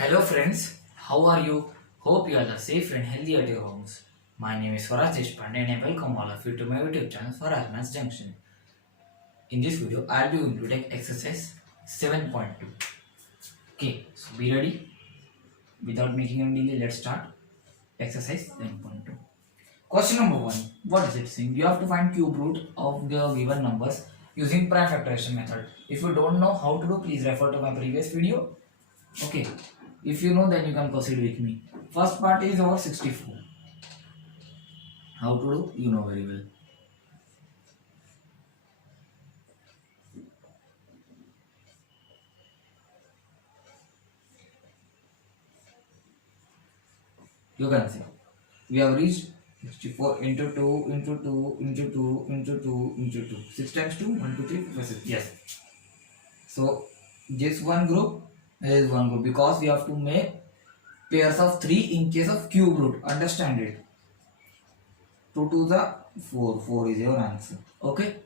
Hello friends, how are you? Hope you are the safe and healthy at your homes. My name is Swaraj Deshpande and I welcome all of you to my YouTube channel Swaraj Maths Junction. In this video, I will be going to take exercise 7.2. Okay, so be ready. Without making any delay, let's start exercise 7.2. Question number 1. What is it saying? You have to find cube root of the given numbers using prime factorization method. If you don't know how to do, please refer to my previous video. Okay, if you know, then you can proceed with me. First part is our 64. How to do, you know very well. You can see we have reached 64 into 2 into 2 into 2 into 2 into 2. 6 times 2, 1, 2, 3, 4, 6. Yes. So this one group is one group because we have to make pairs of 3 in case of cube root. Understand it. 2 to the 4. 4 is your answer. Okay.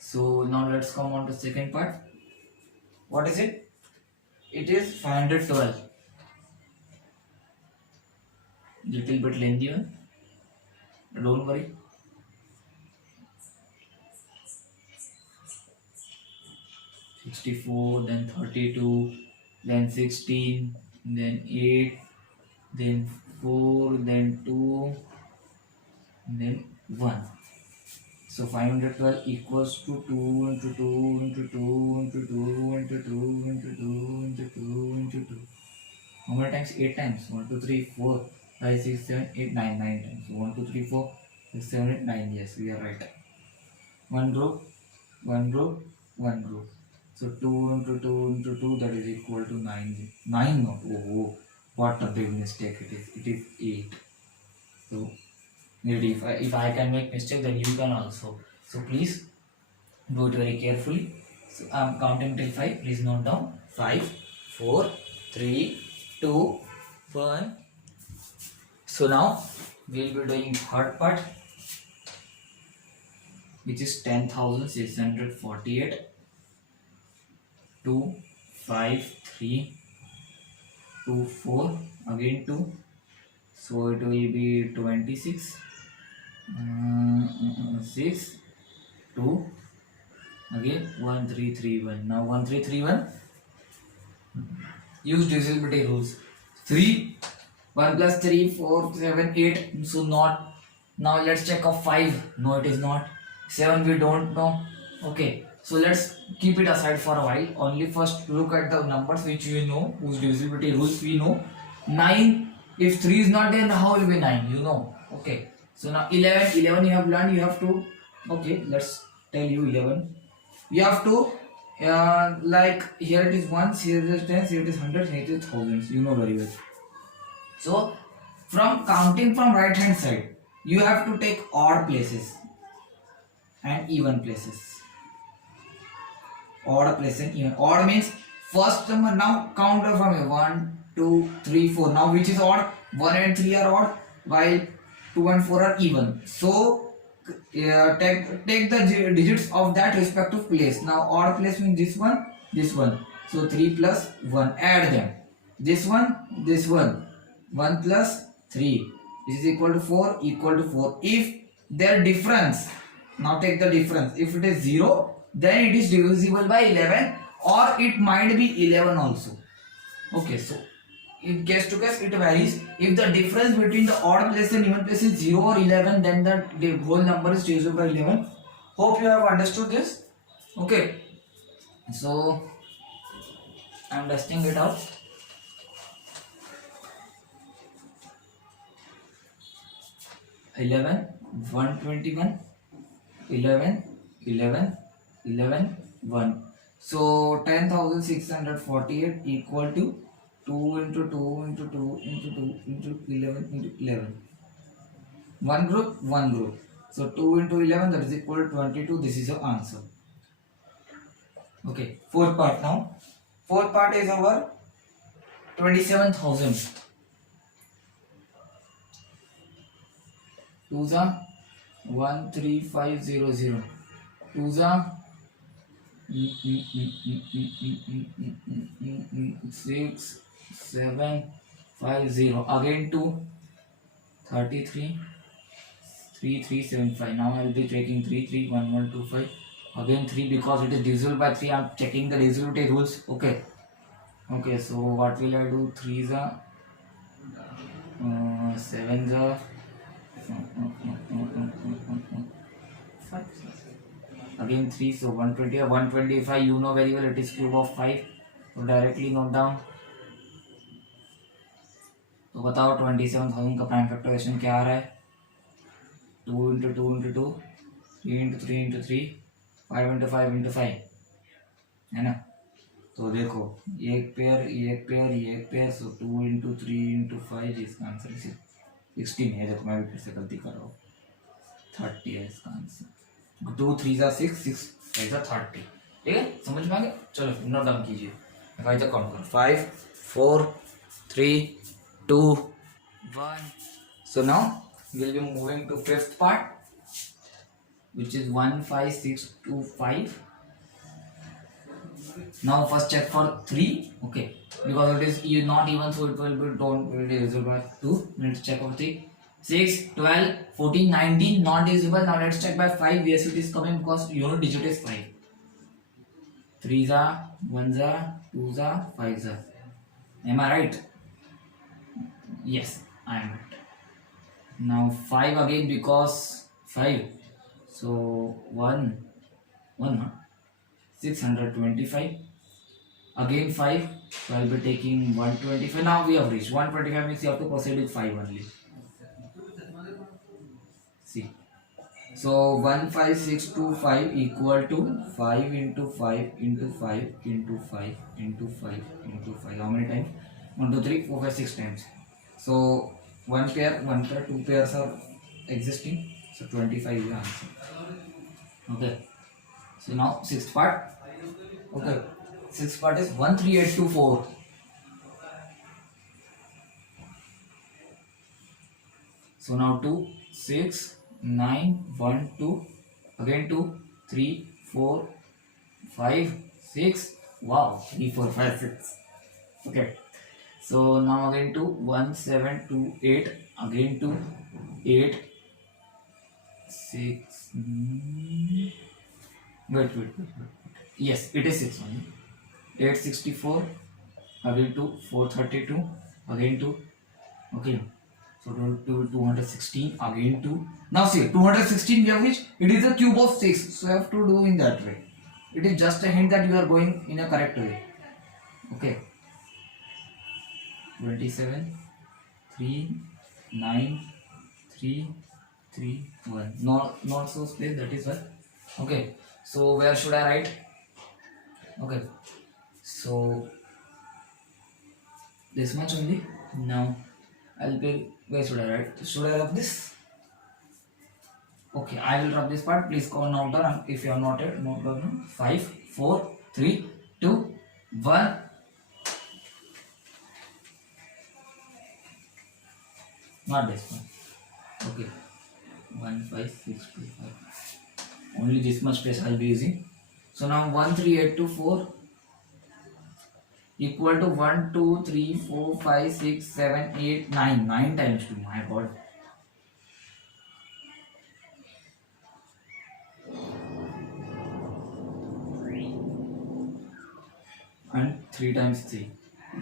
So now let's come on to second part. What is it? It is 512. Little bit lengthy one. Don't worry. $64, then 32, then 16, then 8, then 4, then 2, then 1. So 512 equals to 2 into 2 into 2 into 2 into 2 into 2 into 2 into 2. How many times? 8 times. 1, 2, 3, 4, 5, 6, 7, 8, 9. 9 times. So 1, 2, 3, 4, 6, 7, 8, 9. Yes, we are right. One group, one group, one group. So 2 into 2 into 2, that is equal to 9. 9 not. Oh, what a big mistake it is. It is 8. So maybe if I can make mistake, then you can also. So please do it very carefully. So I'm counting till 5. Please note down. 5, 4, 3, 2, 1. So now we'll be doing third part, which is 10,648. 2, 5, 3, 2, 4, again 2. So it will be 26, 6, 2, again 1, 3, 3, 1. Now 1, 3, 3, 1. Use divisibility rules. 3, 1 plus 3, 4, 7, 8. So not. Now let's check of 5. No, it is not. 7 we don't know. Okay. So let's keep it aside for a while. Only first look at the numbers which we know, whose divisibility rules we know. 9, if 3 is not there, how will be 9? You know. Okay. So now 11. 11 you have learned, you have to. Okay, let's tell you 11. You have to, like here it is ones, here it is tens, here it is hundreds, here it is thousands. You know very well. So from counting from right hand side, you have to take odd places and even places. Odd place and even. Odd means first number. Now count from here. 1, 2, 3, 4. Now which is odd? 1 and 3 are odd, while 2 and 4 are even. So take the digits of that respective place. Now odd place means this one, this one. So 3 plus 1. Add them. This one, this one. 1 plus 3. This is equal to 4. Equal to 4. If their difference. Now take the difference. If it is 0. Then it is divisible by 11, or it might be 11 also. Okay, so in case to case it varies. If the difference between the odd place and even place is 0 or 11, then the whole number is divisible by 11. Hope you have understood this. Okay, so I am testing it out. 11, 121, 11, 11, 11, 1. So 10,648 equal to 2 into 2 into 2 into 2 into 11 into 11. One group, one group. So 2 into 11, that is equal to 22. This is your answer. Okay, fourth part now. Fourth part is over 27,000. 2 13500. 2 6 750. Again 2, 33, 3375. Now I will be taking 331125. Again 3 because it is divisible by 3. I am checking the divisibility rules. Okay. Okay, so what will I do? 3s are 7s are 5. Again 3, so 120 or 125. You know very well it is cube of 5. So directly note down. तो बताओ 27,000 का prime factorisation क्या आ रहा है? 2 into 2 into 2, 3 into 3 into 3, 5 into 5 into 5, है ना? तो देखो एक पेयर, सो 2 इंटू 3 इंटू 5, इसका आंसर 16 है. देखो मैं भी फिर से गलती कर रहा हूँ, 30 है इसका आंसर. 2 3 जा 6, 6 5 जा 30. ठीक है, समझ में आ गया? चलो नोट डाउन कीजिए. 5 तक काउंट करो. 5 4 3 2 1. So now we'll be moving to fifth part, which is 15625. Now first check for 3. Okay, because it is not even, so it will be divisible by 2. Let's check for 3. 6 12 14 19 not divisible. Now let's check by 5. Yes, it is coming because unit digit is 5. 3s are 1s are 2s are 5s are. Am I right? Yes, I am right. Now 5 again because 5. So 1 625. Again 5. So I will be taking 125. Now we have reached 125 means you have to proceed with 5 only. See. So 15625 equal to 5 into 5 into 5 into 5 into 5 into 5. How many times? 1 2 3 4 5 6 times. So 1 pair, 2 pairs are existing. So 25 is the answer. Okay. So now sixth part. Okay. Sixth part is 13824. So now 2 6 9 1 2. Again 2 3 4 5 6. Wow, 3 4 5 6. Okay. So now again 2 1 7 2 8. Again 2 8 6. Wait. Yes, it is 6 only. 864. Again 2 432. Again 2. Okay. So 216. Again 2. Now see 216 we have reached. It is a cube of 6. So you have to do in that way. It is just a hint that you are going in a correct way. Okay. 27 3 9 3 3 1. Not so space, that is why. Okay, so where should I write? Okay, so this much only. Now I'll be, where should I write? Should I rub this? Okay, I will rub this part. Please call note down if you are noted. Note down. 5 4 3 2 1. Not this one. Okay. 15625. Only this much space I'll be using. So now 13824 equal to 1 2 3 4 5 6 7 8 9. 9 times 2. My God. And 3 times 3.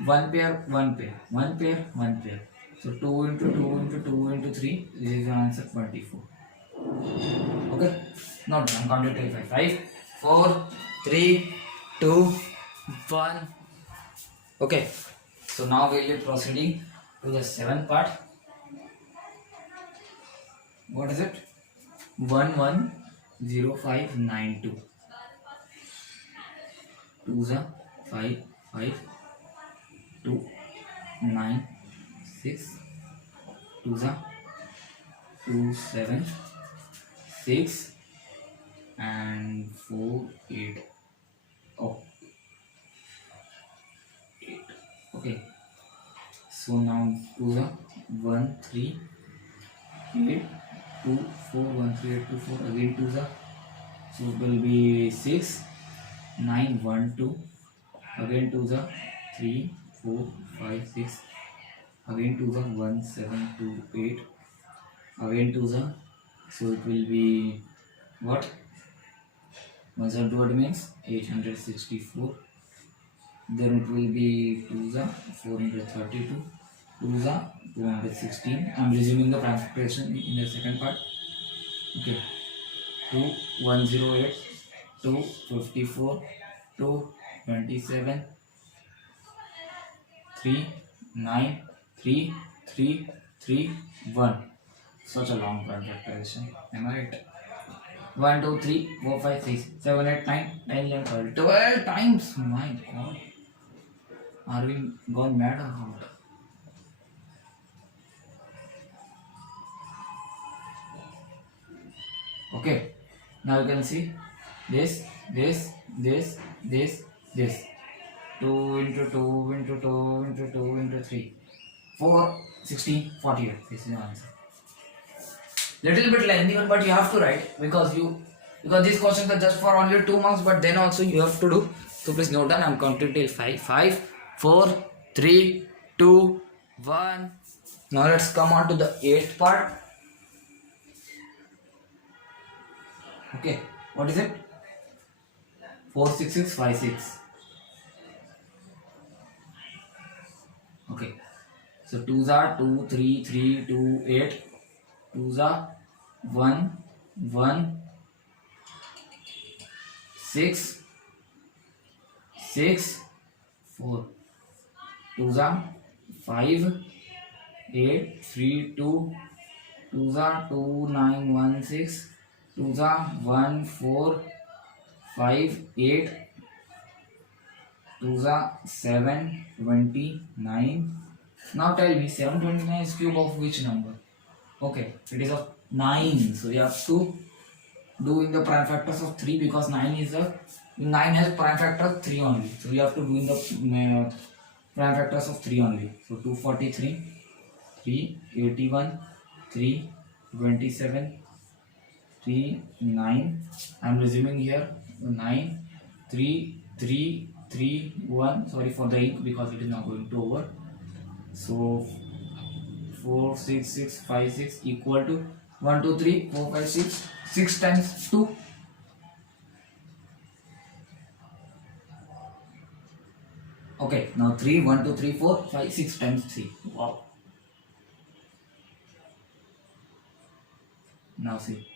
1 pair, 1 pair, 1 pair, 1 pair. So 2 into 2 into 2 into 3. This is the answer 24. Okay. Not done. Count it till 5. 5 4 3 2 1. Okay. So now we will be proceeding to the seventh part. What is it? 110592. 2s are 5 5 2 9 6. 2s are 2 7 6 and 4 8. Oh, 8. Okay. So now 2s are 1 3 8 2 4 1 3 8 2 4. Again 2s are, so it will be 6 9 1 2. Again 2s are 3 4 5 6, again 2 the 1 7 2 8, again 2 the, so it will be what, 172, what means 864, then it will be 2 the 432, 2 the 216. I'm resuming the factorization in the second part. Okay, 2 108, 2 54, 2 27, 3 9 3 3 3 1. Such a long factorization, am I right? 1 2 3 4 5 6 7 8 9 10 11 12 12 times. My god, are we gone mad or what? Okay, now you can see this, this, this, this, this. 2 into 2 into 2 into 2 into 3. 4, 16, 48. This is the answer. Little bit lengthy one, but you have to write because these questions are just for only 2 marks, but then also you have to do. So please note down. I'm counting till 5. 5, 4, 3, 2, 1. Now let's come on to the 8th part. Okay, what is it? 4 6 6 5 6. Okay, so 2s are 2 3 3 2 8. 2s are 1 1 6 6 4. 2s are 5 8 3 2. 2s are 2 9 1 6. 2s are 1 4 5 8. 2s are 7 29. Now tell me, 729 is cube of which number? Okay, it is of 9. So you have to do in the prime factors of 3 because 9 has prime factor of 3 only. So you have to do in the prime factors of 3 only. So 243, 381, 327, 3 9. I am resuming here 9 3 3 3 1. Sorry for the ink because it is not going to over. So 4 6 6 5 6 equal to 1 2 3 4 5 6. 6 times 2. Okay, now 3 1 2 3 4 5 6 times 3. Wow. Now see,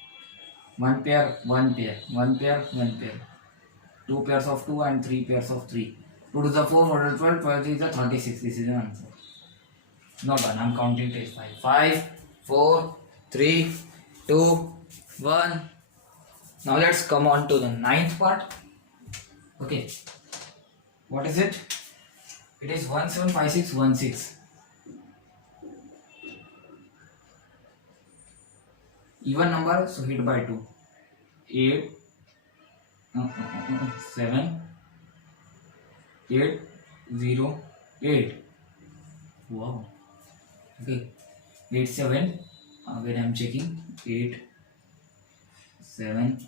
one pair, one pair, one pair, one pair, 2 pairs of 2 and 3 pairs of 3. 2 to the 4, 4 to the 12, 12 to the 36. This is the answer. Not done. I'm counting till 5. 5, 4, 3, 2, 1. Now let's come on to the 9th part. Okay. What is it? It is 175616. Even number, so hit by 2. 8, 7, 8, 0, 8. Wow. Okay. 8, 7. When I'm checking, 8, 7,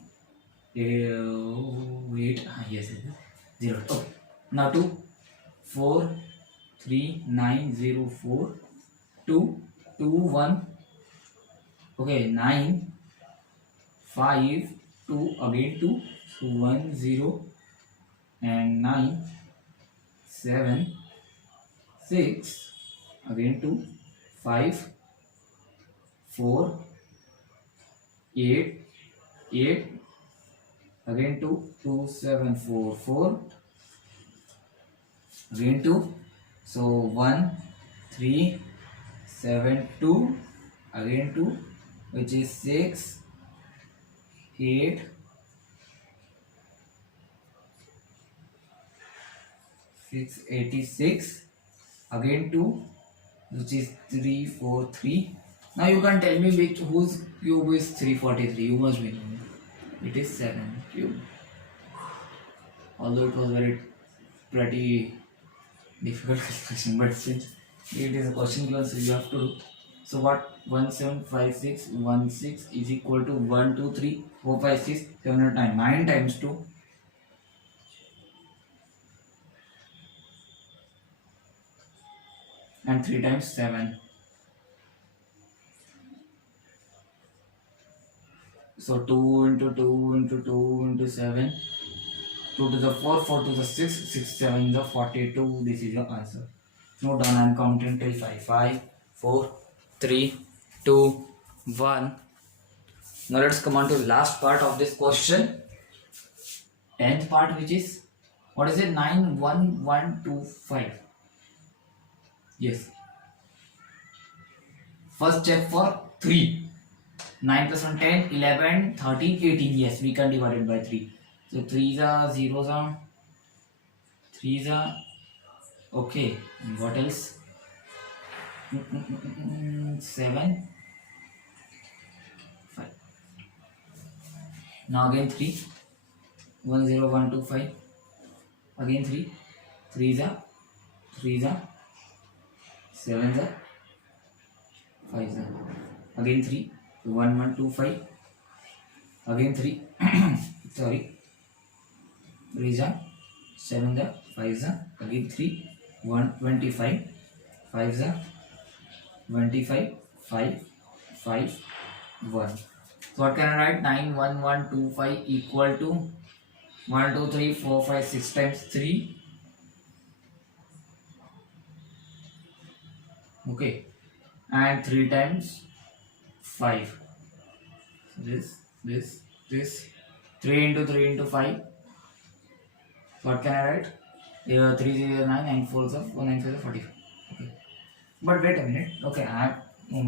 8. Yes, 0. Okay. Now 2, 4, 3, 9, 0, 4, 2, 2, 1. Okay, 9, 5, 2, again 2, so 1, 0, and 9, 7, 6, again 2, 5, 4, 8, 8, again 2, 2, 7, 4, 4, again 2, so 1, 3, 7, 2, again 2, which is 6, 8, 686, again 2, which is 3, 4, 3. Now you can tell me whose cube is 343. You must be knowing. It is 7 cube. Although it was pretty difficult question, but since it is a question given, so you have to do. So what? 175616 is equal to 1 2 3 4 5 6 7 8 9. 9 times 2. and 3 times 7. So 2 into 2 into 2 into 7. 2 to the 4, 4 to the 6, 6 7 the 42. This is your answer. Note down, I am counting till 5. 5, 4, 3, 2, 1. Now let's come on to the last part of this question. 10th part, which is, what is it? 9, 1, 1, 2, 5. Yes. First check for 3. 9 plus 1, 10, 11, 13, 18. Yes, we can divide it by 3. So 3s are 0s are 3s are okay. And what else? 7, 5. Now again 3. 1 0 1 2 5. Again 3. 3s are 7s are 5s are. Again 3. 1 1 2 5. Again 3. Sorry. 3s are 7s are 5s are. Again 3. 1 25. 5s are 25. 5 5 1. So what can I write? 9 1 1 2 5 equal to 1 2 3 4 5 6 times 3. Okay, and 3 times 5. This 3 into 3 into 5. What can I write? 3 0 9 9 4 is 4 9 5 is 45. Okay, but wait a minute. Okay, I have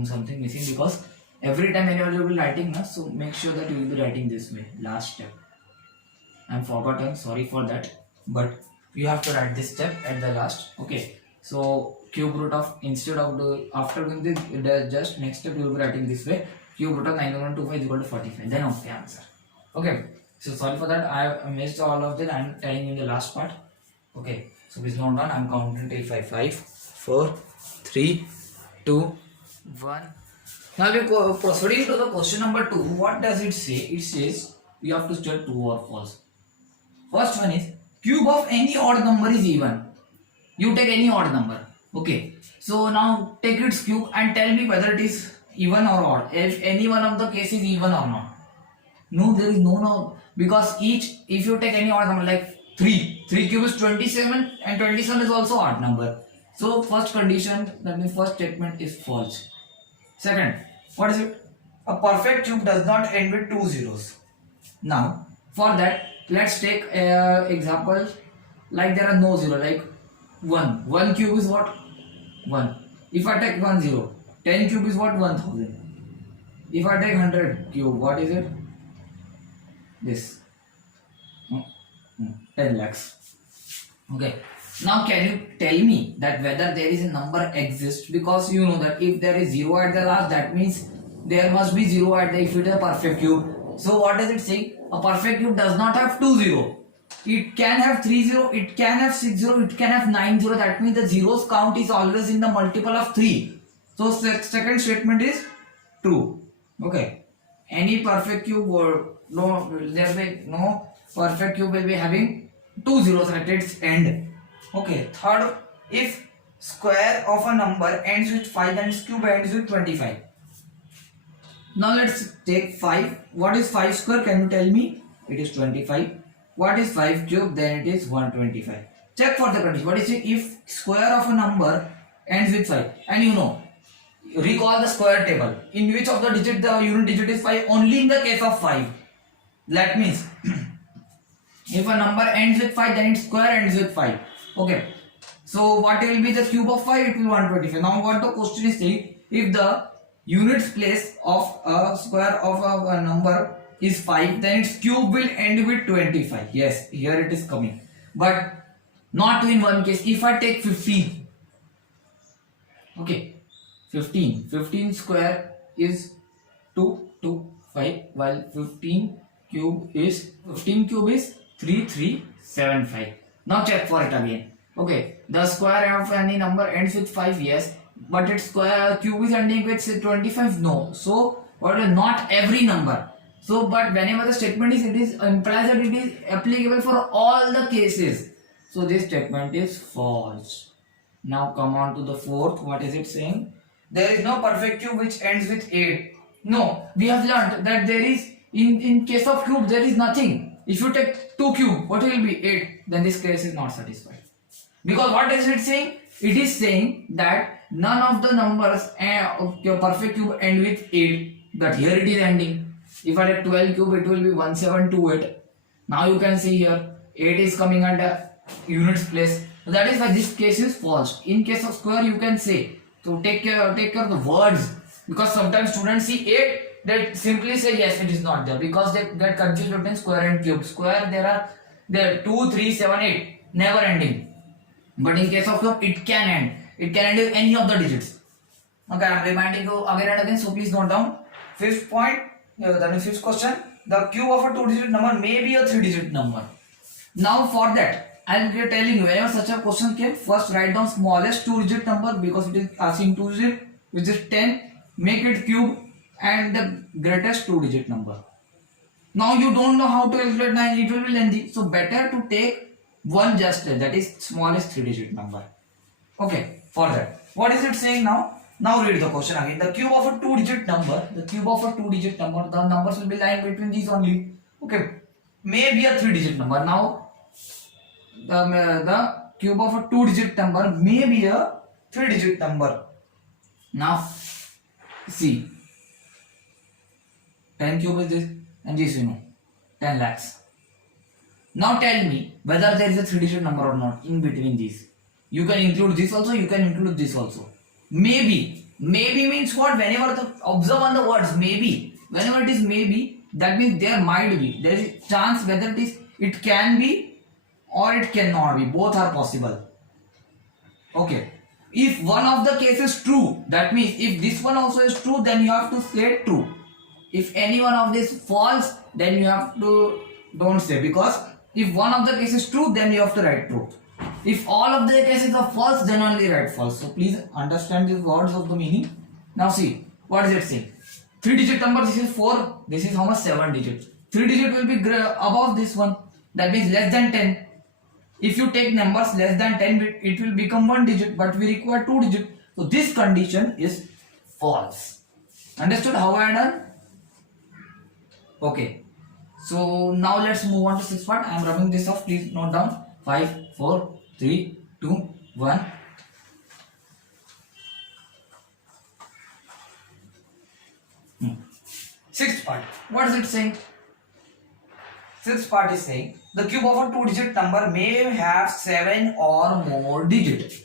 something missing, because every time anyone will be writing, so make sure that you will be writing this way. Last step, I'm forgotten, sorry for that, but you have to write this step at the last. Okay, so cube root of, instead of the, after doing the just next step, you will be writing this way. Cube root of 9125 is equal to 45. Then okay, answer. Okay, so sorry for that, I missed all of that. I'm telling you in the last part. Okay, so please note down, I'm counting till 5. 5 4 3 2 1. Now we are proceeding to the question number 2. What does it say? It says we have to state true or false. First one is, cube of any odd number is even. You take any odd number. Okay, so now take its cube and tell me whether it is even or odd. If any one of the case is even or not. No, there is no, because if you take any odd number like 3 cube is 27, and 27 is also odd number. So first condition, that means first statement, is false. Second, what is it? A perfect cube does not end with 2 zeros. Now for that, let's take example, like there are no zero, like 1 cube is what? 1. If I take 1 0, 10 cube is what? 1000. If I take 100 cube, what is it? This 10 lakhs. Okay, now can you tell me that whether there is a number exists? Because you know that if there is 0 at the last, that means there must be 0 at the, if it is a perfect cube. So what does it say? A perfect cube does not have 2 0. It can have 3 0, it can have 6 0, it can have 9 0. That means the zeros count is always in the multiple of 3. So second statement is true. Okay, any perfect cube or no, there will be no perfect cube will be having 2 zeros at its end. Okay, third, if square of a number ends with 5, then its cube ends with 25. Now let's take 5. What is 5 square? Can you tell me? It is 25. What is 5 cube? Then it is 125. Check for the condition. What is it? If square of a number ends with 5, and you know, recall the square table. In which of the digit the unit digit is 5? Only in the case of 5. That means if a number ends with 5, then its square ends with 5. Okay. So what will be the cube of 5? It will be 125. Now what the question is saying, if the units place of a square of a number is 5, then its cube will end with 25. Yes, here it is coming. But not in one case. If I take 15. Okay. 15 square is 225, while 15 cube is 3375. Now check for it again. Okay, the square of any number ends with 5, yes, but its square cube is ending with 25, no. So what is not every number. So but whenever the statement is, it is implies that it is applicable for all the cases. So this statement is false. Now come on to the fourth. What is it saying? There is no perfect cube which ends with 8. No, we have learned that there is, in case of cube, there is nothing. If you take 2 cube, what will be 8? Then this case is not satisfied. Because what is it saying? It is saying that none of the numbers of your perfect cube end with 8. But here it is ending. If I take 12 cube, it will be 1728. Now you can see here 8 is coming under units place. So that is why this case is false. In case of square, you can say. So take care of the words, because sometimes students see 8, they simply say yes, it is not there, because they get confused between square and cube. Square there are 2, 3, 7, 8, never ending. But in case of cube, it can end. It can end with any of the digits. Okay, I am reminding you again and again, so please note down. Fifth point, that is fifth question. The cube of a 2-digit number may be a 3-digit number. Now for that, I am telling you, whenever such a question came, first write down smallest 2-digit number, because it is asking 2-digit, which is 10. Make it cube, and the greatest 2-digit number. Now you don't know how to calculate 9, it will be lengthy. So better to take one just that is smallest 3-digit number. Okay, for that. What is it saying now? Now read the question again. The cube of a 2-digit number, the numbers will be lying between these only. Okay, may be a 3-digit number. Now the cube of a 2-digit number may be a 3-digit number. Now see, 10 cube is this, and this 10 lakhs. Now tell me whether there is a 3-digit number or not in between these. You can include this also, you can include this also. Maybe means what? Whenever observe on the words maybe, whenever it is maybe, that means there might be, there is a chance whether it can be or it cannot be. Both are possible. Okay, if one of the cases is true, that means if this one also is true, then you have to say true. If any one of this false, then you have to don't say, because if one of the cases is true, then you have to write true. If all of the cases are false, then only write false. So please understand these words of the meaning. Now see, what is it saying? 3-digit number, this is 4, this is how much? 7 digits. 3-digit will be above this one, that means less than 10. If you take numbers less than 10, it will become 1 digit, but we require 2 digit. So this condition is false. Understood how I done? Okay. So now let's move on to 6th part. I am rubbing this off. Please note down. 5, 4, 3, 2, 1. Sixth part. What is it saying? Sixth part is saying the cube of a 2-digit number may have 7 or more digits.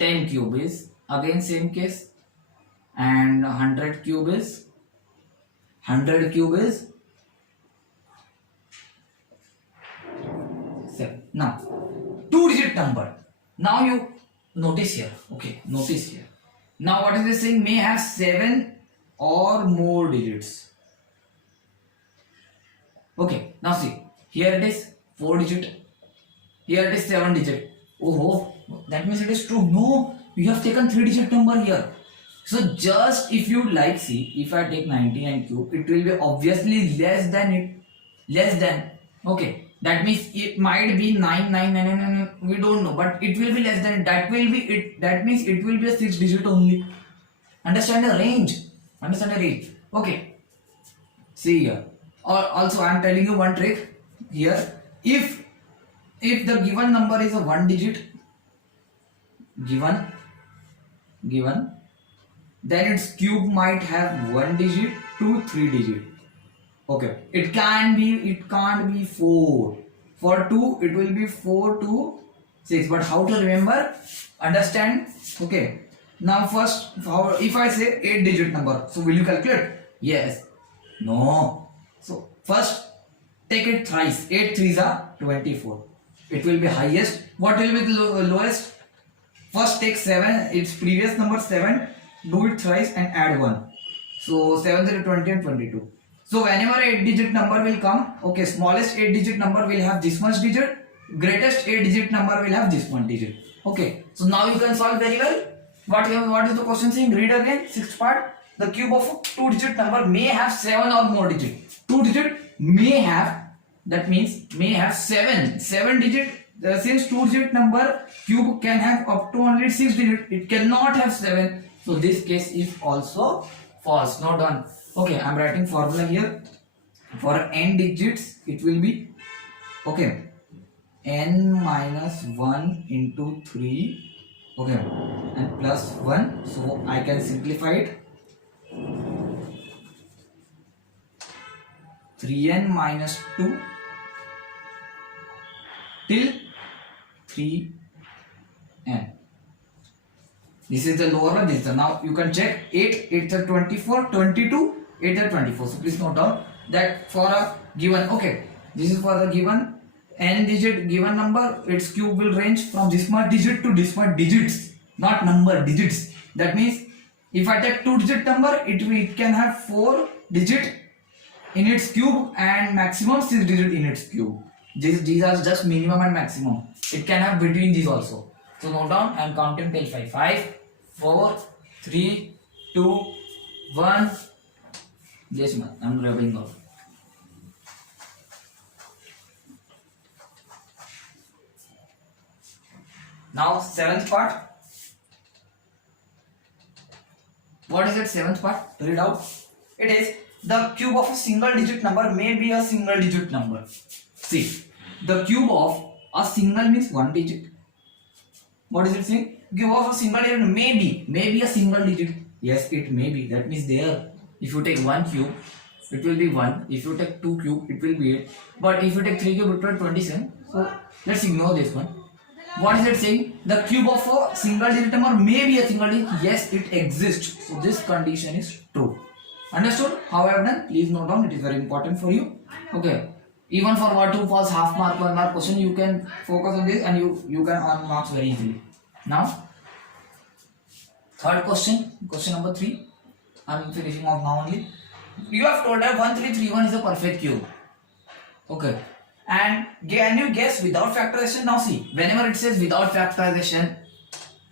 10 cube is again same case, and 100 cube is 7. Now 2-digit number. Now you notice here. Okay, notice here. Now what is this saying? May have 7 or more digits. Okay, now see, here it is 4 digit, here it is 7 digit. Oh, that means it is true. No, you have taken 3-digit number here. So just if you like, see, if I take 99 cube, it will be obviously less than it, okay. That means it might be 999, we don't know, but it will be less than it. That will be it. That means it will be a 6-digit only. Understand the range? Okay. See here. Also, I am telling you one trick here. If the given number is a 1 digit, given, then its cube might have 1 digit to 3 digit. Okay, it can't be 4. For 2, it will be 4 to 6. But how to remember? Understand? Okay. Now first, if I say 8-digit number, so will you calculate? Yes. No. So first take it thrice. 8 3s are 24. It will be highest. What will be the lowest? First take 7, its previous number 7, do it thrice and add 1. So 7 0 20 and 22. So whenever 8-digit number will come, okay, smallest 8-digit number will have this much digit, greatest 8-digit number will have this one digit. Okay, so now you can solve very well. What is the question saying? Read again, 6th part. The cube of a 2-digit number may have 7 or more digit. 2 digit may have, that means may have 7 digit Since two-digit number cube can have up to only 6 digits, it cannot have 7. So this case is also false. Not done. Okay, I am writing formula here. For n digits, it will be okay. N minus 1 into 3. Okay, and plus 1. So I can simplify it. 3n minus 2 till 3n. This is the lower one. This is the, now you can check 8, 8 are 24, 22, 8 are 24. So please note down that for a given, okay, this is for the given n digit given number, its cube will range from this much digit to this much digits, not number, digits. That means if I take 2-digit number, it can have 4 digit in its cube and maximum 6 digit in its cube. These are just minimum and maximum. It can have between these also. So note down, I am counting till 5. 5, 4, 3, 2, 1. Yes, man, I am rubbing off. Now, 7th part. What is it, 7th part? Read out. It is the cube of a single digit number may be a single digit number. See, the cube of a single means 1 digit. What is it saying? Cube of a single digit may be a single digit. Yes, it may be. That means there, if you take 1 cube, it will be 1. If you take 2 cube, it will be 8. But if you take 3 cube, it will be 27. So let's ignore this one. What is it saying? The cube of a single digit number may be a single digit. Yes, it exists. So this condition is true. Understood how I have done? Please note down. It is very important for you. Okay. Even for what to false, half mark, 1 mark question, you can focus on this and you can earn marks very easily. Now, third question, question number 3. I am finishing off now only. You have told that 1331 is a perfect cube. Okay. And can you guess without factorization? Now see, whenever it says without factorization,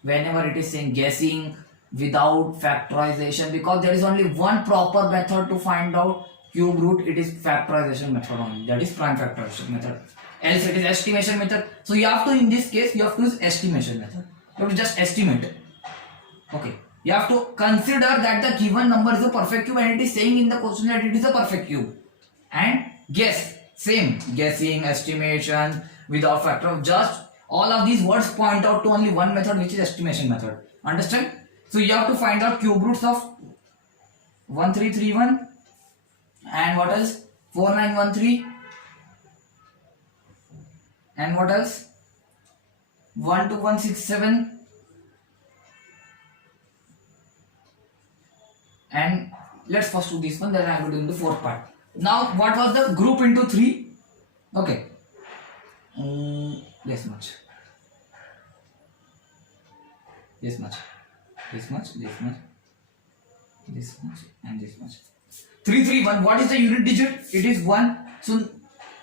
whenever it is saying guessing without factorization, because there is only one proper method to find out cube root, it is factorization method only, that is prime factorization method. Else it is estimation method. So you have to, in this case, you have to use estimation method. You have to just estimate it. Okay. You have to consider that the given number is a perfect cube and it is saying in the question that it is a perfect cube. And guess. Same, guessing, estimation, without factor, just all of these words point out to only one method, which is estimation method. Understand? So you have to find out cube roots of 1331 and what else? 4913 and what else? 12167 and let's first do this one, then I will do the fourth part. Now, what was the group into 3? Okay. This much. This much. This much. This much. This much. And this much. 331. What is the unit digit? It is 1. So,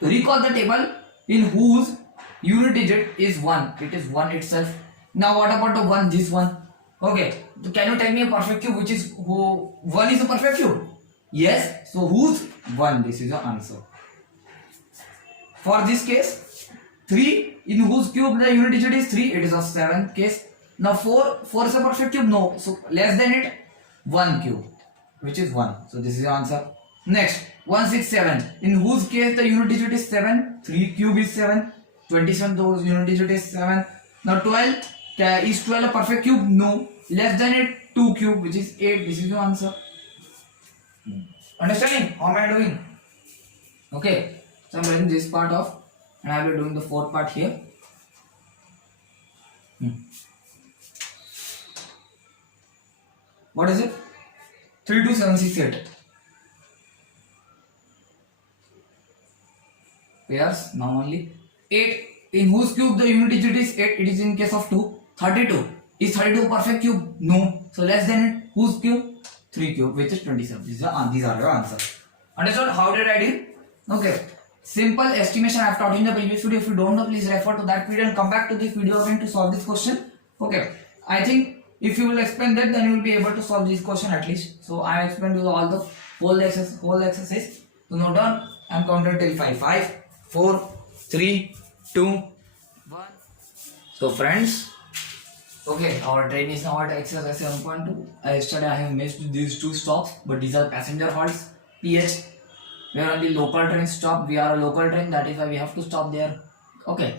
recall the table in whose unit digit is 1. It is 1 itself. Now, what about the 1? This one. Okay. So, can you tell me a perfect cube which is 1 is a perfect cube? Yes. So, whose 1? This is the answer. For this case, 3 in whose cube the unit digit is 3. It is a 7th case. Now 4 is a perfect cube. No. So less than it 1 cube, which is 1. So this is the answer. Next 167 in whose case the unit digit is 7. 3 cube is 7. 27 those unit digit is 7. Now 12 is 12 a perfect cube? No. Less than it 2 cube, which is 8. This is the answer. Understanding? How am I doing? Okay. So I am writing this part off and I will be doing the fourth part here. What is it? 32768. Pairs now only. 8 in whose cube the unit digit is 8. It is in case of 2. 32. Is 32 perfect cube? No. So less than it. Whose cube? 3 cube, which is 27. These are your answers. Understood? How did I do? Okay. Simple estimation I have taught in the previous video. If you don't know, please refer to that video and come back to this video again to solve this question. Okay. I think if you will explain that, then you will be able to solve this question at least. So I explained you all the whole exercise. So note down. I am counting till 5. 5, 4, 3, 2, 1. So friends, okay, our train is now at exercise 7.2. Yesterday I have missed these two stops, but these are passenger halts. PH, where only local trains stop. We are a local train, that is why we have to stop there. Okay,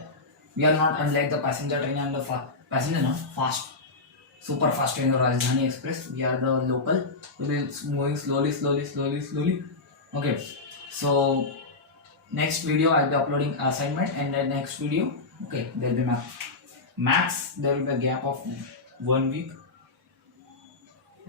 we are not unlike the passenger train and the passenger no fast, super fast train or Rajdhani Express. We are the local. We will be moving slowly. Okay, so next video I'll be uploading assignment, and then next video, okay, there will be max. There will be a gap of 1 week.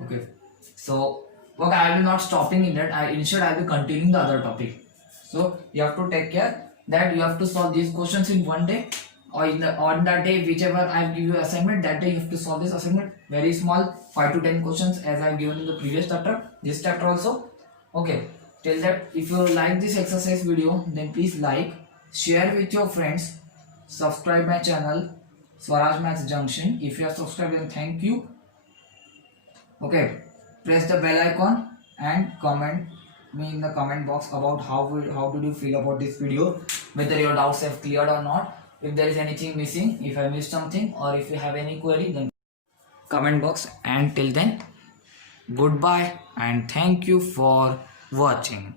Okay, so okay, I will not stopping in that. Instead I will continuing the other topic. So you have to take care that you have to solve these questions in one day, or on that day, whichever I give you assignment, that day you have to solve this assignment. Very small, 5 to 10 questions as I have given in the previous chapter. This chapter also. Okay. Till that, if you like this exercise video, then please like, share with your friends, subscribe my channel Swaraj Maths Junction. If you are subscribed, then thank you. Okay, press the bell icon and comment me in the comment box about how did you feel about this video, whether your doubts have cleared or not, if there is anything missing, if I missed something, or if you have any query, then comment box. And till then, goodbye and thank you for watching.